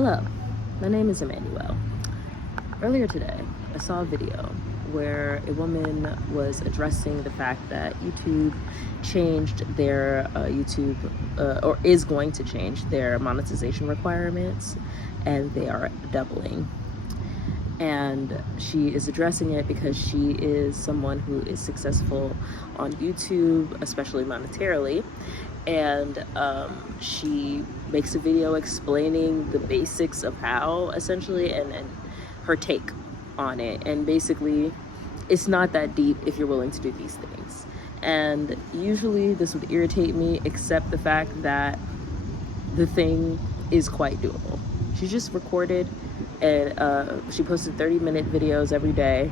Hello, my name is Emmanuel. Earlier today, I saw a video where a woman was addressing the fact that YouTube changed their or is going to change their monetization requirements, and they are doubling. And she is addressing it because she is someone who is successful on YouTube, especially monetarily. And she makes a video explaining the basics of how, essentially, and her take on it. And basically, it's not that deep if you're willing to do these things. And usually this would irritate me, except the fact that the thing is quite doable. She just recorded and she posted 30-minute videos every day,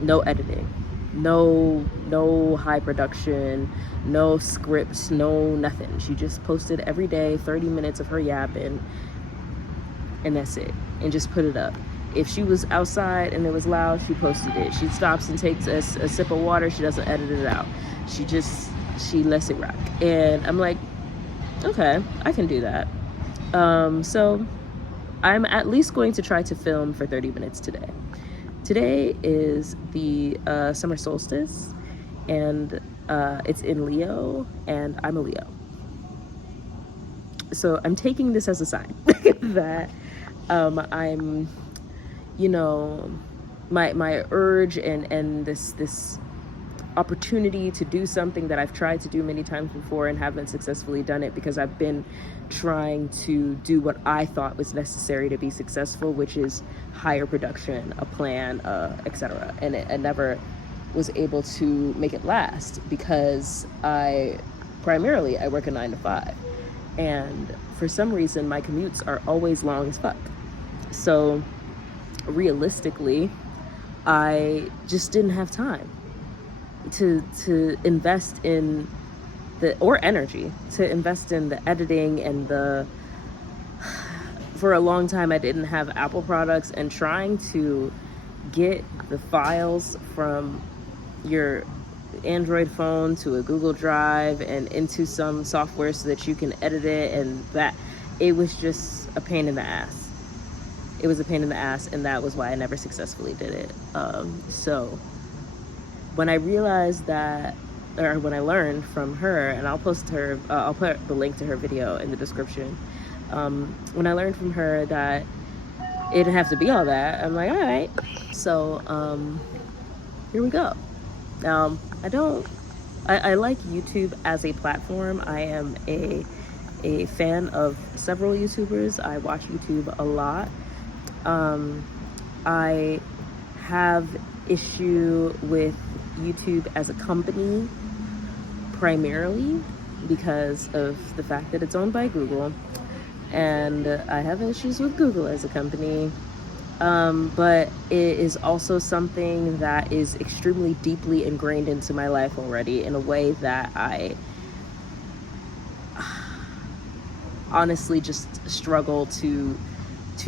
no editing, no high production, no scripts, no nothing. She just posted every day 30 minutes of her yapping, and that's it, and just put it up. If she was outside and it was loud, she posted it. She stops and takes a sip of water, she doesn't edit it out. She lets it rock. And I'm like, okay, I can do that. So I'm at least going to try to film for 30 minutes today. Today is the summer solstice, and it's in Leo, and I'm a Leo. So I'm taking this as a sign that I'm, my urge and this opportunity to do something that I've tried to do many times before and haven't successfully done it, because I've been trying to do what I thought was necessary to be successful, which is higher production, a plan, etc. And I never was able to make it last because I work a 9 to 5, and for some reason my commutes are always long as fuck. So realistically, I just didn't have time to invest in energy to invest in the editing and for a long time I didn't have Apple products, and trying to get the files from your Android phone to a Google Drive and into some software so that you can edit it, and that it was just a pain in the ass. It was a pain in the ass, and that was why I never successfully did it. So when I realized that, or when I learned from her, and I'll put the link to her video in the description. When I learned from her that it didn't have to be all that, I'm like, all right. So here we go. I like YouTube as a platform. I am a fan of several YouTubers. I watch YouTube a lot. I have issue with YouTube as a company, primarily because of the fact that it's owned by Google, and I have issues with Google as a company, but it is also something that is extremely deeply ingrained into my life already, in a way that I honestly just struggle to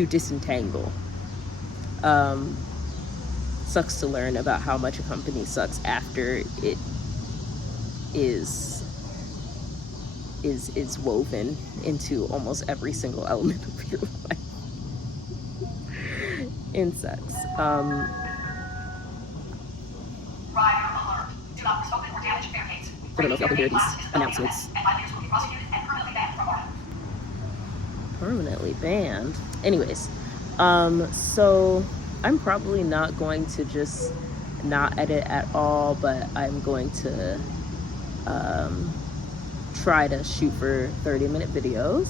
disentangle. Sucks to learn about how much a company sucks after it is woven into almost every single element of your life. It sucks. I don't know if y'all can hear these announcements. Permanently banned. Anyways, so I'm probably not going to just not edit at all, but I'm going to try to shoot for 30-minute videos.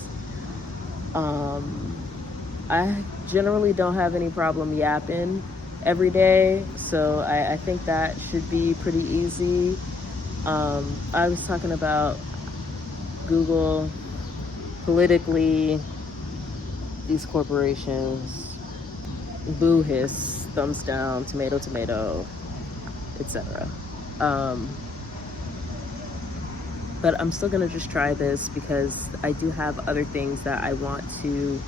I generally don't have any problem yapping every day, so I think that should be pretty easy. I was talking about Google politically, these corporations, boo hiss, thumbs down, tomato tomato, etc. But I'm still gonna just try this because I do have other things that I want to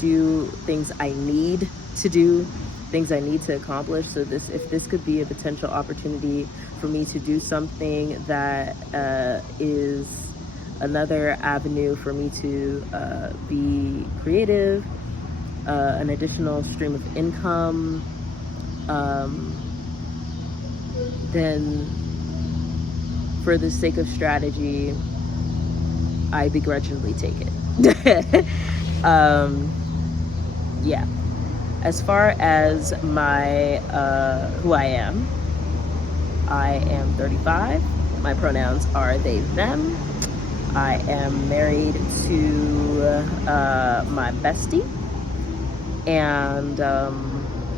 do, things I need to do, things I need to accomplish. So if this could be a potential opportunity for me to do something that is another avenue for me to be creative, an additional stream of income, then for the sake of strategy, I begrudgingly take it. Yeah. As far as my who I am 35. My pronouns are they, them. I am married to my bestie, and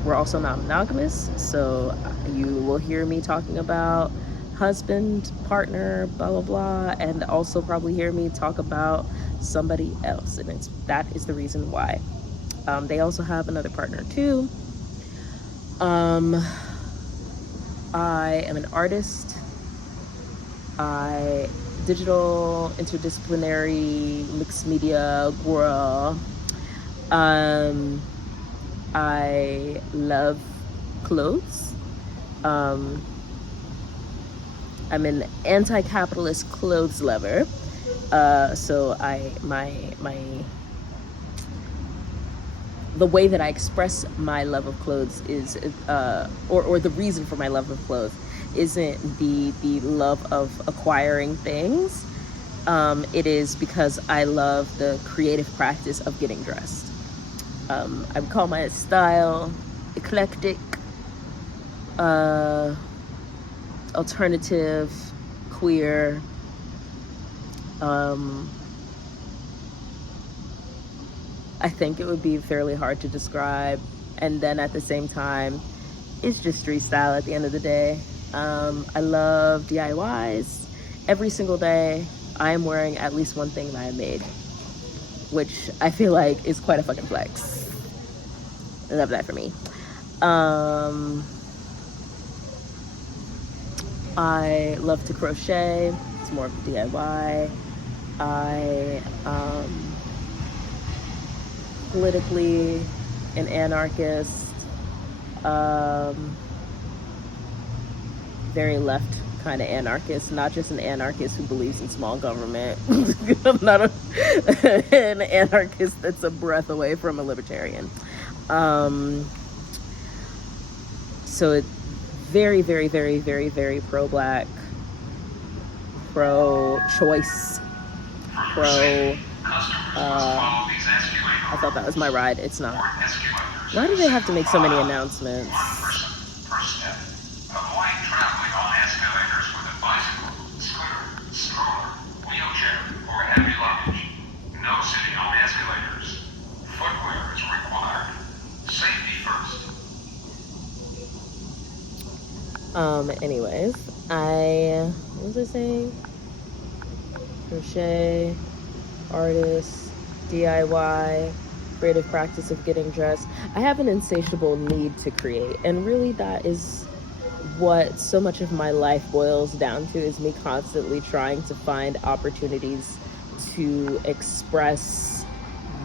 we're also not monogamous, so you will hear me talking about husband, partner, blah blah blah, and also probably hear me talk about somebody else, and that is the reason why. They also have another partner too. I am an artist. I digital interdisciplinary mixed media girl. I love clothes. I'm an anti-capitalist clothes lover. So the way that I express my love of clothes is, or the reason for my love of clothes isn't the love of acquiring things. It is because I love the creative practice of getting dressed. I would call my style eclectic, alternative, queer. I think it would be fairly hard to describe, and then at the same time, it's just street style at the end of the day. I love DIYs. Every single day, I am wearing at least one thing that I made, which I feel like is quite a fucking flex. I love that for me. I love to crochet. It's more of a DIY. I politically an anarchist, very left kind of anarchist, not just an anarchist who believes in small government. I'm not an anarchist that's a breath away from a libertarian. So it's very, very, very, very, very pro-black, pro-choice, pro. I thought that was my ride. It's not. Why do they have to make so many announcements? Anyways, what was I saying? Crochet, artist, DIY, creative practice of getting dressed. I have an insatiable need to create, and really that is what so much of my life boils down to, is me constantly trying to find opportunities to express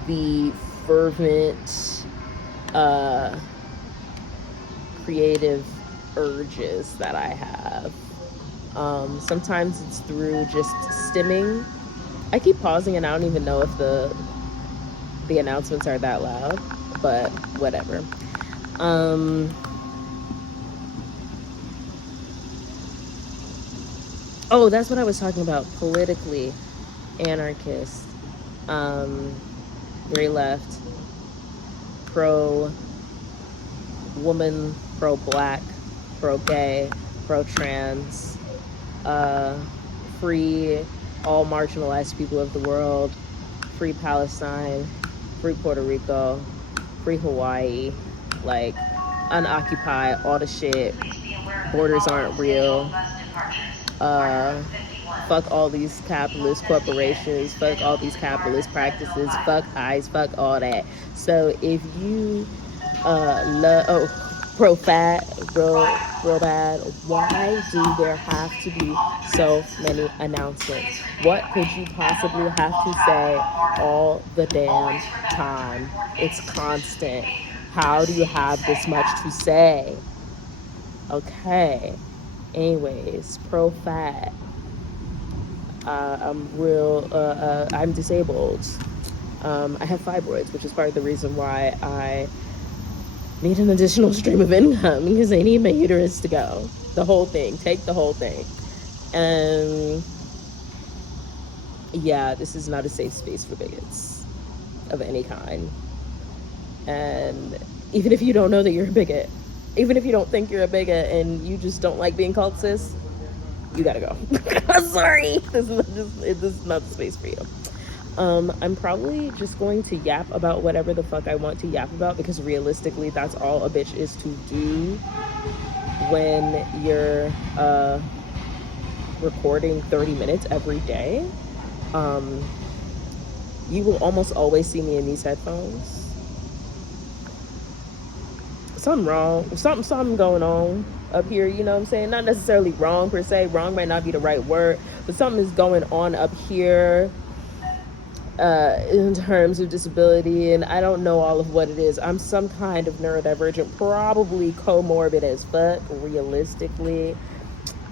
the fervent creative urges that I have. Sometimes it's through just stimming. I keep pausing and I don't even know if the announcements are that loud, but whatever. Oh, that's what I was talking about. Politically anarchist, very left, pro woman, pro black, pro gay, pro trans, free all marginalized people of the world, free Palestine, free Puerto Rico, free Hawaii, like unoccupy all the shit, borders aren't real, fuck all these capitalist corporations, fuck all these capitalist practices, fuck ICE, fuck all that. So if you love pro fat, real bad, why do there have to be so many announcements? What could you possibly have to say all the damn time? It's constant. How do you have this much to say? Okay. Anyways, pro fat. I'm disabled. I have fibroids, which is part of the reason why I need an additional stream of income, because I need my uterus to go. The whole thing. Take the whole thing. And yeah, this is not a safe space for bigots of any kind. And even if you don't know that you're a bigot, even if you don't think you're a bigot and you just don't like being called cis, you gotta go. I'm sorry. This is not the space for you. I'm probably just going to yap about whatever the fuck I want to yap about, because realistically, that's all a bitch is to do when you're recording 30 minutes every day. You will almost always see me in these headphones. Something wrong, something going on up here, you know what I'm saying? Not necessarily wrong per se. Wrong might not be the right word, but something is going on up here in terms of disability, and I don't know all of what it is. I'm some kind of neurodivergent, probably comorbid as fuck, realistically.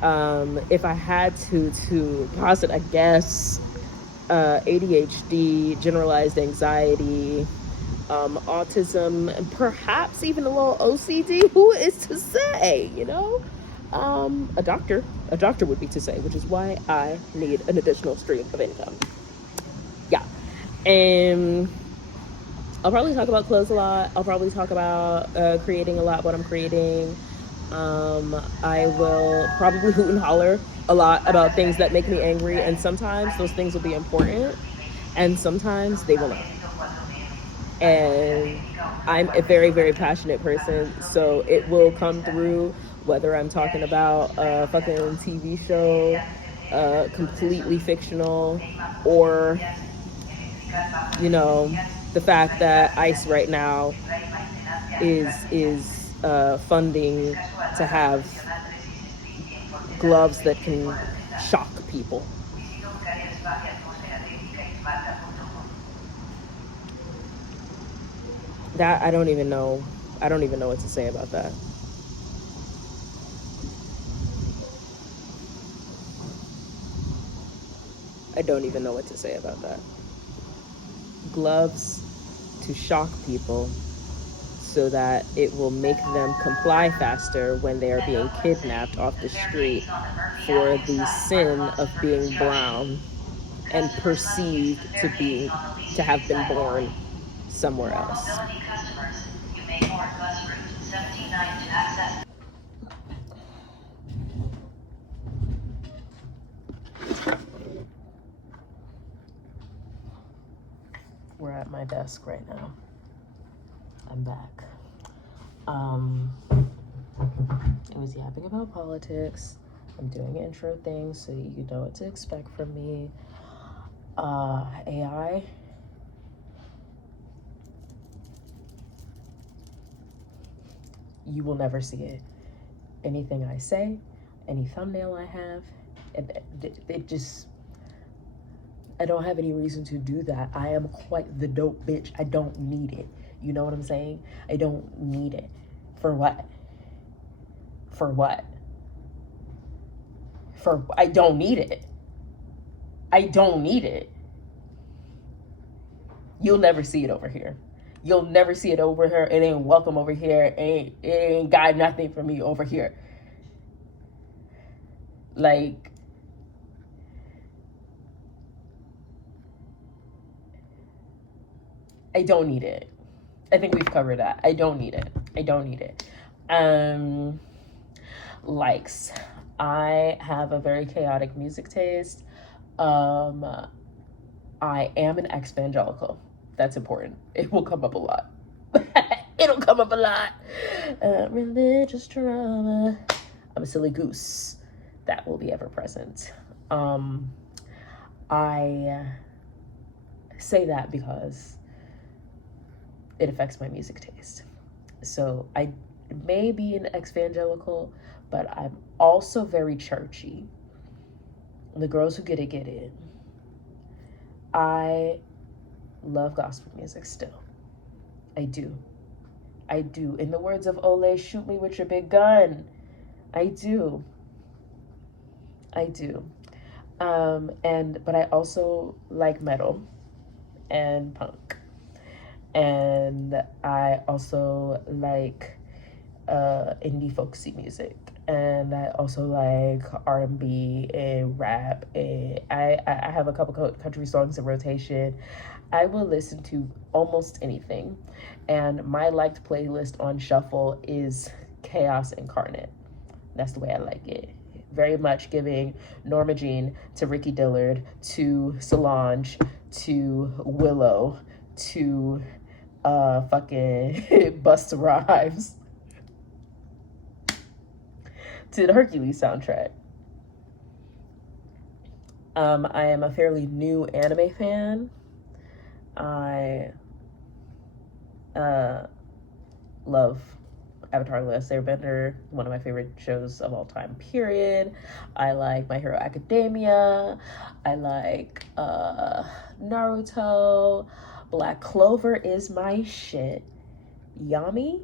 If I had to posit, I guess, ADHD, generalized anxiety, autism, and perhaps even a little OCD. Who is to say, you know? A doctor would be to say, which is why I need an additional stream of income. Yeah. And I'll probably talk about clothes a lot. I'll probably talk about creating a lot, what I'm creating. I will probably hoot and holler a lot about things that make me angry, and sometimes those things will be important, and sometimes they will not. And I'm a very, very passionate person, so it will come through whether I'm talking about a fucking TV show, completely fictional, or, you know, the fact that ICE right now is funding to have gloves that can shock people. That I don't even know what to say about that. I don't even know what to say about that. Gloves to shock people so that it will make them comply faster when they are being kidnapped off the street for the sin of being brown and perceived to have been born somewhere else. We're at my desk right now. I'm back. I was yapping about politics. I'm doing intro things so you know what to expect from me. AI. You will never see it. Anything I say, any thumbnail I have, it just, I don't have any reason to do that. I am quite the dope bitch. I don't need it. You know what I'm saying? I don't need it. For what? For what? I don't need it. I don't need it. You'll never see it over here. You'll never see it over here. It ain't welcome over here. It ain't got nothing for me over here. Like, I don't need it. I think we've covered that. I don't need it. I don't need it. Likes. I have a very chaotic music taste. I am an ex-evangelical. That's important. It will come up a lot. It'll come up a lot. Religious drama. I'm a silly goose. That will be ever present. I say that because it affects my music taste. So I may be an ex-evangelical, but I'm also very churchy. The girls who get it. I love gospel music still. I do. In the words of Ole, shoot me with your big gun. I do. But I also like metal and punk. And I also like indie folksy music, and I also like R&B and rap. And I have a couple country songs in rotation. I will listen to almost anything, and my liked playlist on shuffle is Chaos Incarnate. That's the way I like it. Very much giving Norma Jean to Ricky Dillard to Solange to Willow to fucking Busta Rhymes to the Hercules soundtrack. I am a fairly new anime fan. I love Avatar: The Last Airbender, one of my favorite shows of all time, period. I like My Hero Academia. I like Naruto. Black Clover is my shit. Yami?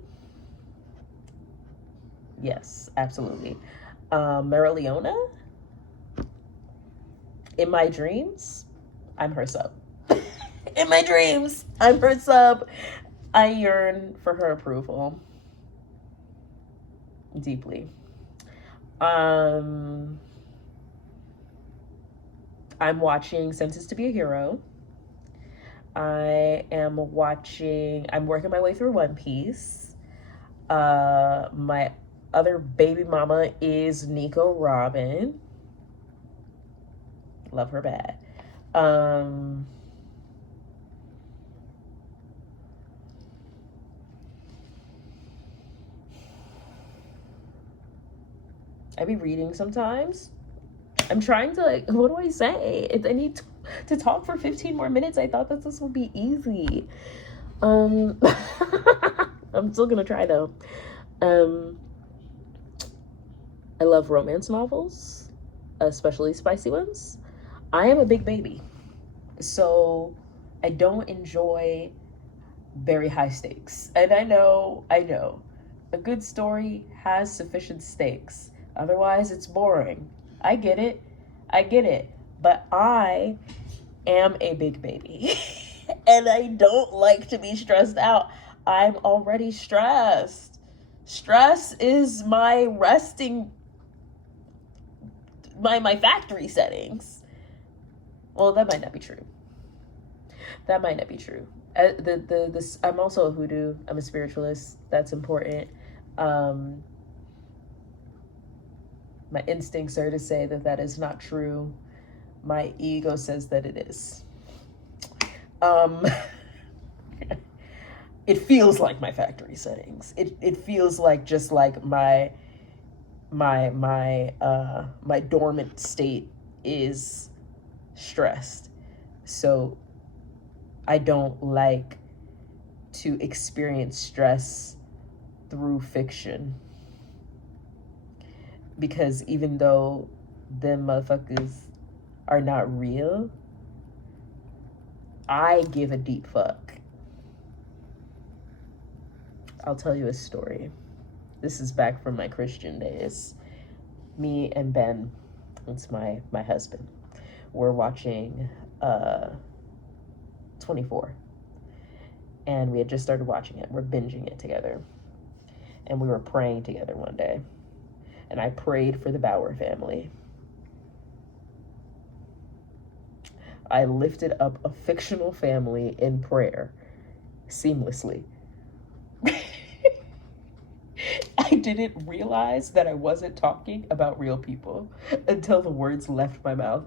Yes, absolutely. Marileona? In my dreams, I'm her sub. In my dreams, I'm her sub. I yearn for her approval. Deeply. I'm watching Sentenced to Be a Hero. I'm working my way through One Piece. My other baby mama is Nico Robin. Love her bad. I be reading sometimes. I'm trying to, like, what do I say? I need to talk for 15 more minutes. I thought that this would be easy. I'm still gonna try though. I love romance novels, especially spicy ones. I am a big baby, so I don't enjoy very high stakes. And I know, a good story has sufficient stakes. Otherwise, it's boring. I get it. But I am a big baby. And I don't like to be stressed out. I'm already stressed. Stress is my resting, my factory settings. Well, that might not be true. I'm also a hoodoo. I'm a spiritualist. That's important. My instincts are to say that that is not true. My ego says that it is. It feels like my factory settings. It feels like just like my dormant state is stressed. So I don't like to experience stress through fiction. Because even though them motherfuckers are not real, I give a deep fuck. I'll tell you a story. This is back from my Christian days. Me and Ben, it's my husband, we're watching 24. And we had just started watching it. We're binging it together. And we were praying together one day. And I prayed for the Bauer family. I lifted up a fictional family in prayer seamlessly. I didn't realize that I wasn't talking about real people until the words left my mouth.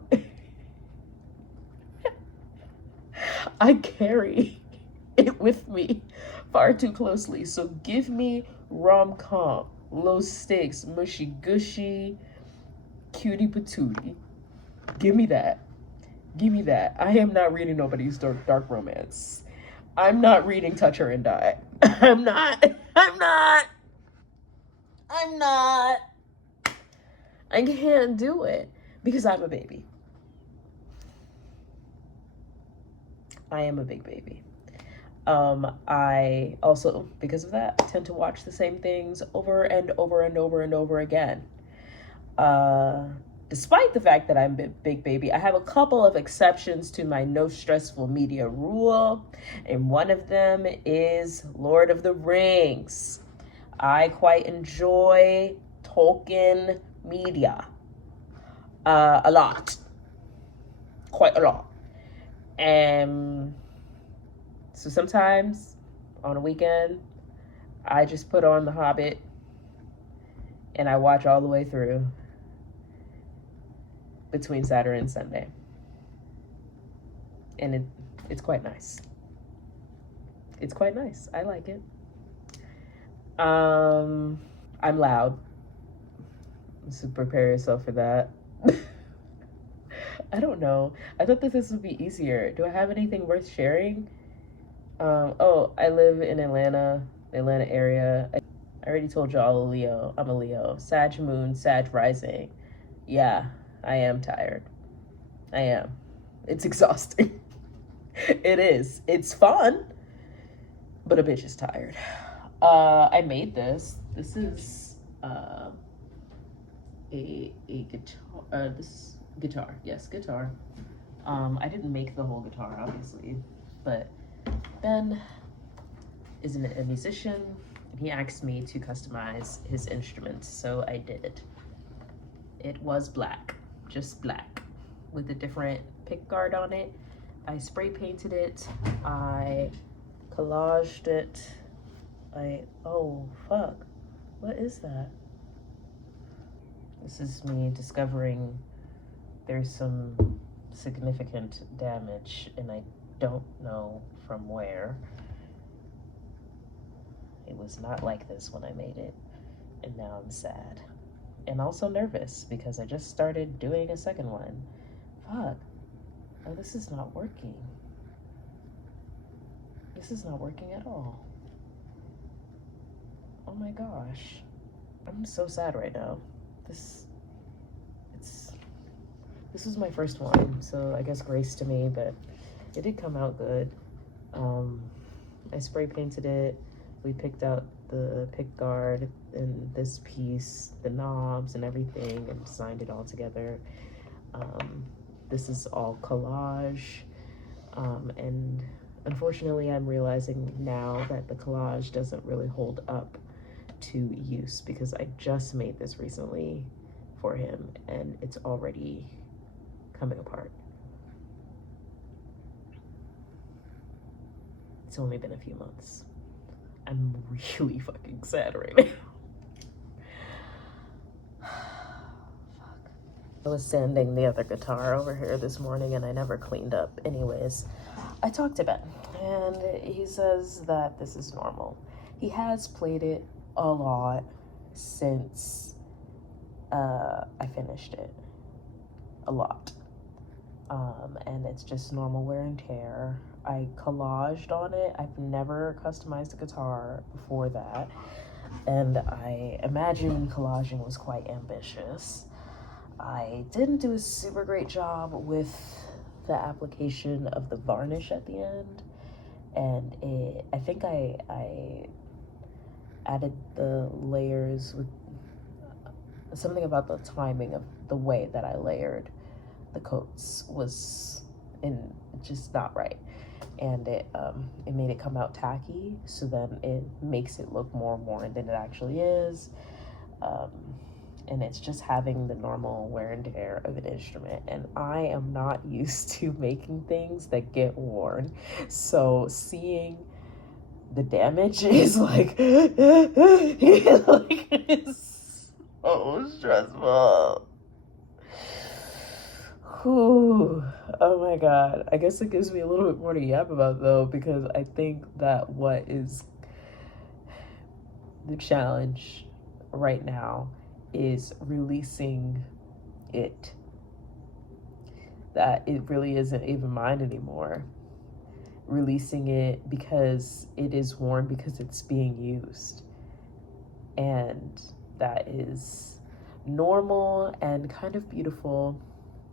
I carry it with me far too closely. So give me rom-com, low stakes, mushy gushy, cutie patootie. Give me that. I am not reading nobody's dark romance. I'm not reading Touch Her and Die. I'm not. I can't do it because I'm a baby. I am a big baby. I also, because of that, tend to watch the same things over and over and over and over again. Despite the fact that I'm a big baby, I have a couple of exceptions to my no stressful media rule, and one of them is Lord of the Rings. I quite enjoy Tolkien media a lot, quite a lot. And so sometimes on a weekend, I just put on The Hobbit and I watch all the way through between Saturday and Sunday. And it's quite nice. It's quite nice. I like it. I'm loud, so prepare yourself for that. I don't know. I thought that this would be easier. Do I have anything worth sharing? Oh, I live in Atlanta, the Atlanta area. I already told y'all a Leo. I'm a Leo. Sag moon, Sag rising. Yeah, I am tired. I am. It's exhausting. It is. It's fun, but a bitch is tired. I made this. This is a guitar. This guitar. Yes, guitar. I didn't make the whole guitar, obviously, but Ben is a musician. He asked me to customize his instruments, so I did. It was black, just black, with a different pick guard on it. I spray painted it. I collaged it. Oh fuck, what is that? This is me discovering there's some significant damage and I don't know from where. It was not like this when I made it, and now I'm sad. And also nervous because I just started doing a second one. Fuck. Oh, this is not working. This is not working at all. Oh my gosh. I'm so sad right now. This was my first one, so I guess grace to me, but it did come out good. I spray painted it. We picked out the pick guard and this piece, the knobs and everything, and designed it all together. This is all collage, and unfortunately I'm realizing now that the collage doesn't really hold up to use because I just made this recently for him and it's already coming apart. It's only been a few months. I'm really fucking sad right now. Fuck. I was sanding the other guitar over here this morning and I never cleaned up. Anyways, I talked to Ben and he says that this is normal. He has played it a lot since I finished it. A lot. And it's just normal wear and tear. I collaged on it. I've never customized a guitar before that, and I imagine collaging was quite ambitious. I didn't do a super great job with the application of the varnish at the end, and I think I added the layers with something about the timing of the way that I layered the coats was just not right, and it made it come out tacky, so then it makes it look more worn than it actually is, and it's just having the normal wear and tear of an instrument, and I am not used to making things that get worn, so seeing the damage is like it's so stressful. Whew. Oh my god. I guess it gives me a little bit more to yap about though, because I think that what is the challenge right now is releasing it. That it really isn't even mine anymore. Releasing it because it is worn because it's being used. And that is normal and kind of beautiful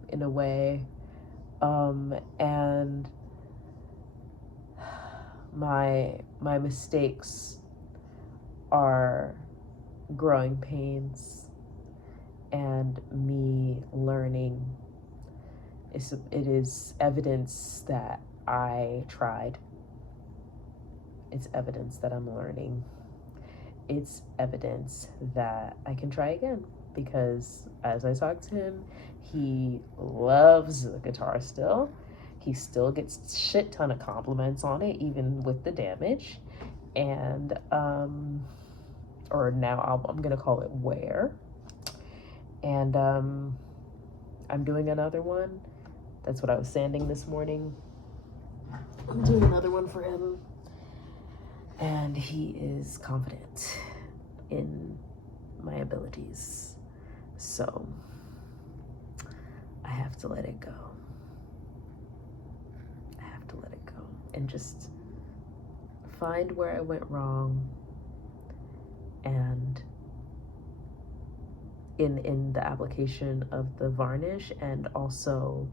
in a way, and my mistakes are growing pains, and me learning. It is evidence that I tried. It's evidence that I'm learning. It's evidence that I can try again, because as I talk to him, he loves the guitar still. He still gets shit ton of compliments on it, even with the damage. And or now I'm gonna call it wear. And I'm doing another one. That's what I was sanding this morning. I'm doing another one for him, and he is confident in my abilities. So I have to let it go. I have to let it go and just find where I went wrong, and in the application of the varnish, and also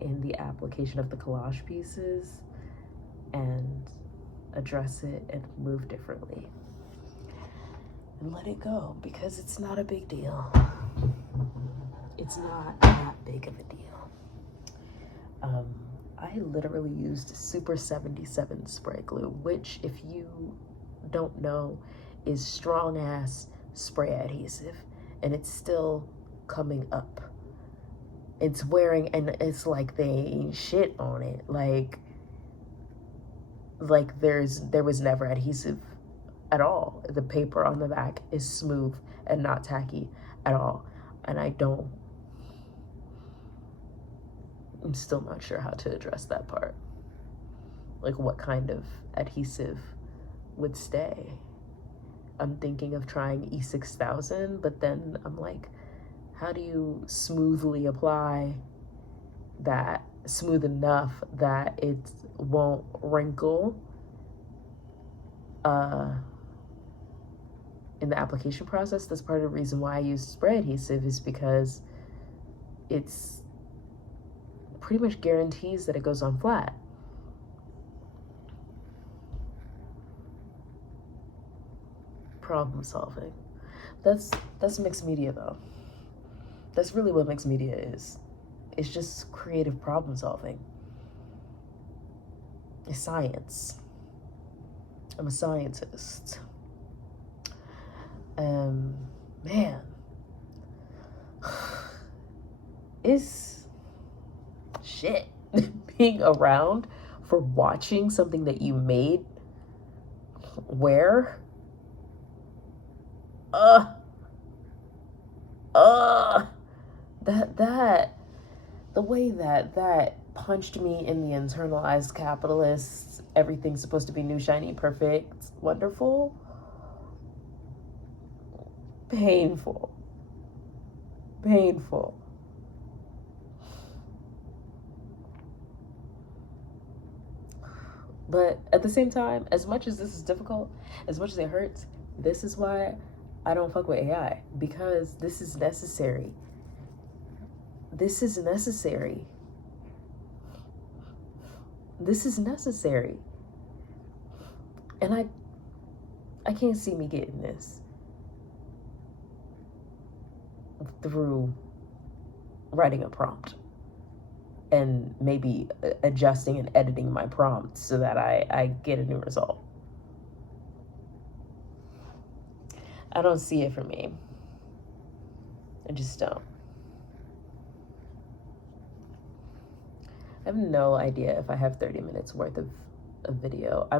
in the application of the collage pieces, and address it and move differently and let it go, because it's not a big deal. It's not that big of a deal. I literally used Super 77 spray glue, which, if you don't know, is strong ass spray adhesive, and it's still coming up. It's wearing, and it's like they ain't shit on it. Like there was never adhesive at all. The paper on the back is smooth and not tacky at all. And I'm still not sure how to address that part. Like, what kind of adhesive would stay? I'm thinking of trying E6000, but then I'm like, how do you smoothly apply that, smooth enough that it won't wrinkle in the application process? That's part of the reason why I use spray adhesive, is because it's pretty much guarantees that it goes on flat. Problem solving. That's mixed media, though. That's really what mixed media is. It's just creative problem solving. It's science. I'm a scientist. Man, it's shit being around for watching something that you made wear. That the way that punched me in the internalized capitalist, everything's supposed to be new, shiny, perfect, wonderful, painful. But at the same time, as much as this is difficult, as much as it hurts, this is why I don't fuck with AI, because this is necessary. This is necessary. And I can't see me getting this through writing a prompt and maybe adjusting and editing my prompt so that I get a new result. I don't see it for me. I just don't. I have no idea if I have 30 minutes worth of video. I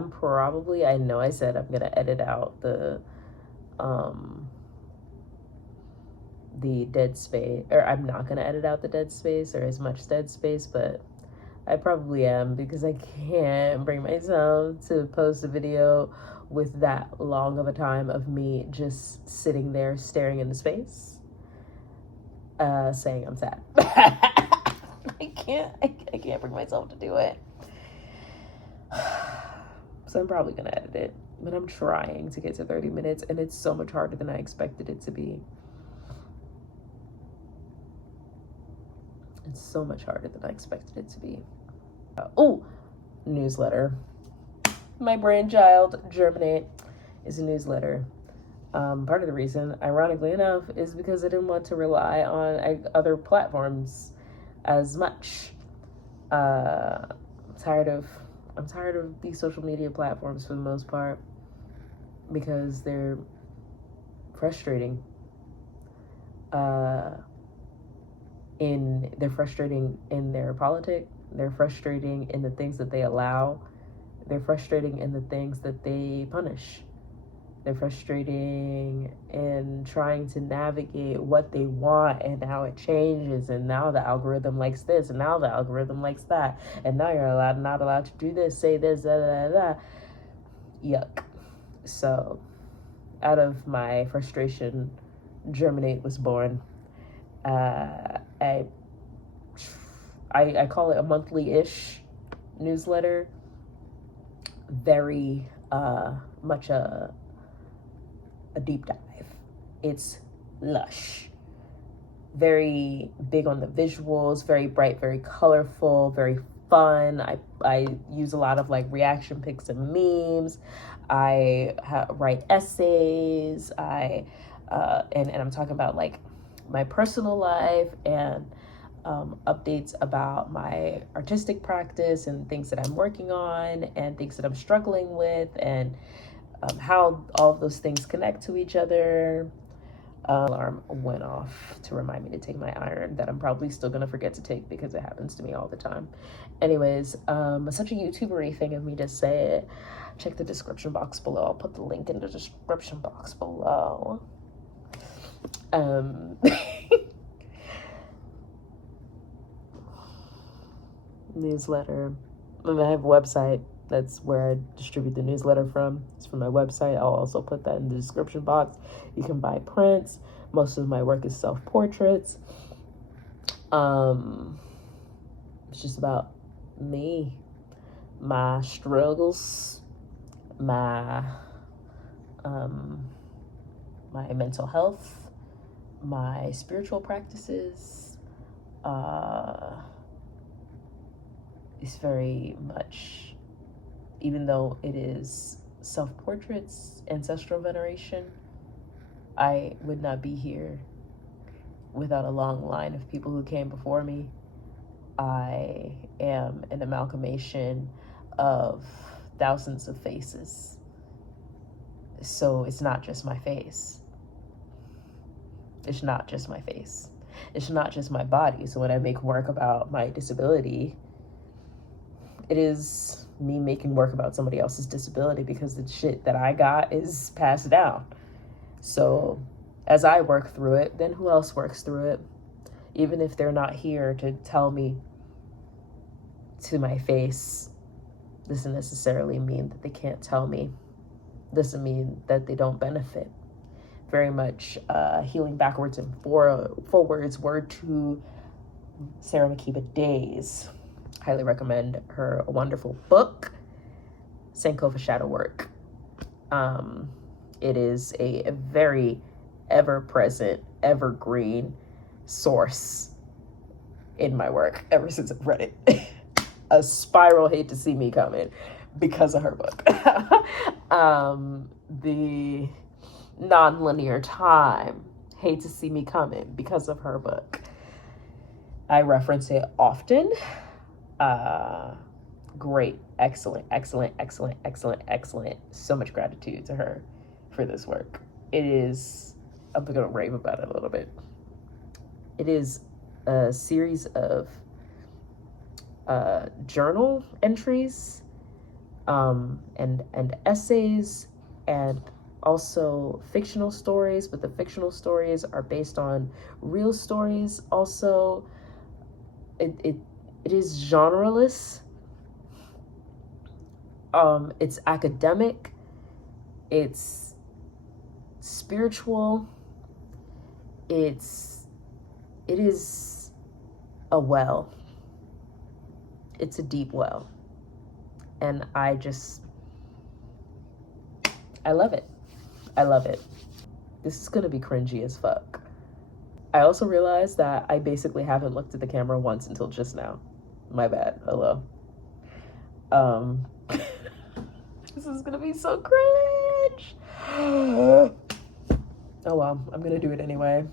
know I said I'm gonna edit out the dead space, or I'm not gonna edit out the dead space, or as much dead space, but I probably am, because I can't bring myself to post a video with that long of a time of me just sitting there staring into space, saying I'm sad. I can't bring myself to do it. So I'm probably gonna edit it, but I'm trying to get to 30 minutes, and it's so much harder than I expected it to be. It's so much harder than I expected it to be. Newsletter. My brainchild, Germinate, is a newsletter. Part of the reason, ironically enough, is because I didn't want to rely on other platforms as much. I'm tired of these social media platforms for the most part because they're frustrating. They're frustrating in their politics. They're frustrating in the things that they allow. They're frustrating in the things that they punish. They're frustrating in trying to navigate what they want and how it changes, and now the algorithm likes this, and now the algorithm likes that, and now you're not allowed to do this, say this, da da da. Yuck. So, out of my frustration, Germinate was born. I call it a monthly-ish newsletter. Very much a deep dive. It's lush, very big on the visuals, very bright, very colorful, very fun. I use a lot of like reaction pics and memes. I write essays. And I'm talking about like my personal life and updates about my artistic practice and things that I'm working on and things that I'm struggling with, and how all of those things connect to each other. Alarm went off to remind me to take my iron that I'm probably still gonna forget to take because it happens to me all the time. Anyways, such a YouTuber-y thing of me to say it. Check the description box below. I'll put the link in the description box below. Newsletter. I have a website. That's where I distribute the newsletter from. It's from my website. I'll also put that in the description box. You can buy prints. Most of my work is self-portraits. It's just about me, my struggles, my mental health, my spiritual practices. It's very much, even though it is self-portraits, ancestral veneration, I would not be here without a long line of people who came before me. I am an amalgamation of thousands of faces. So it's not just my face. It's not just my face. It's not just my body. So when I make work about my disability, it is me making work about somebody else's disability because the shit that I got is passed down. So as I work through it, then who else works through it? Even if they're not here to tell me to my face, doesn't necessarily mean that they can't tell me. Doesn't mean that they don't benefit. Very much healing backwards and forwards. Word to Sarah Makiba Days. Highly recommend her wonderful book, Sankofa Shadow Work. It is a very ever-present, evergreen source in my work ever since I've read it. A spiral hate to see me coming because of her book. The non-linear time hate to see me coming because of her book. I reference it often. Great, excellent. So much gratitude to her for this work. It is, I'm gonna rave about it a little bit. It is a series of journal entries and essays, and also fictional stories, but the fictional stories are based on real stories. Also, it is genreless. It's academic, it's spiritual, it is a well. It's a deep well. And I love it. I love it. This is gonna be cringy as fuck. I also realized that I basically haven't looked at the camera once until just now. My bad. Hello. This is gonna be so cringe. Oh well, I'm gonna do it anyway.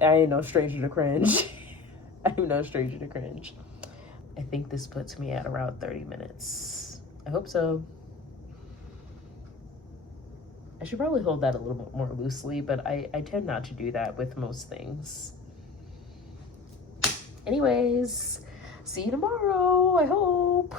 I ain't no stranger to cringe. I'm no stranger to cringe. I think this puts me at around 30 minutes. I hope so. I should probably hold that a little bit more loosely, but I tend not to do that with most things. Anyways, see you tomorrow, I hope.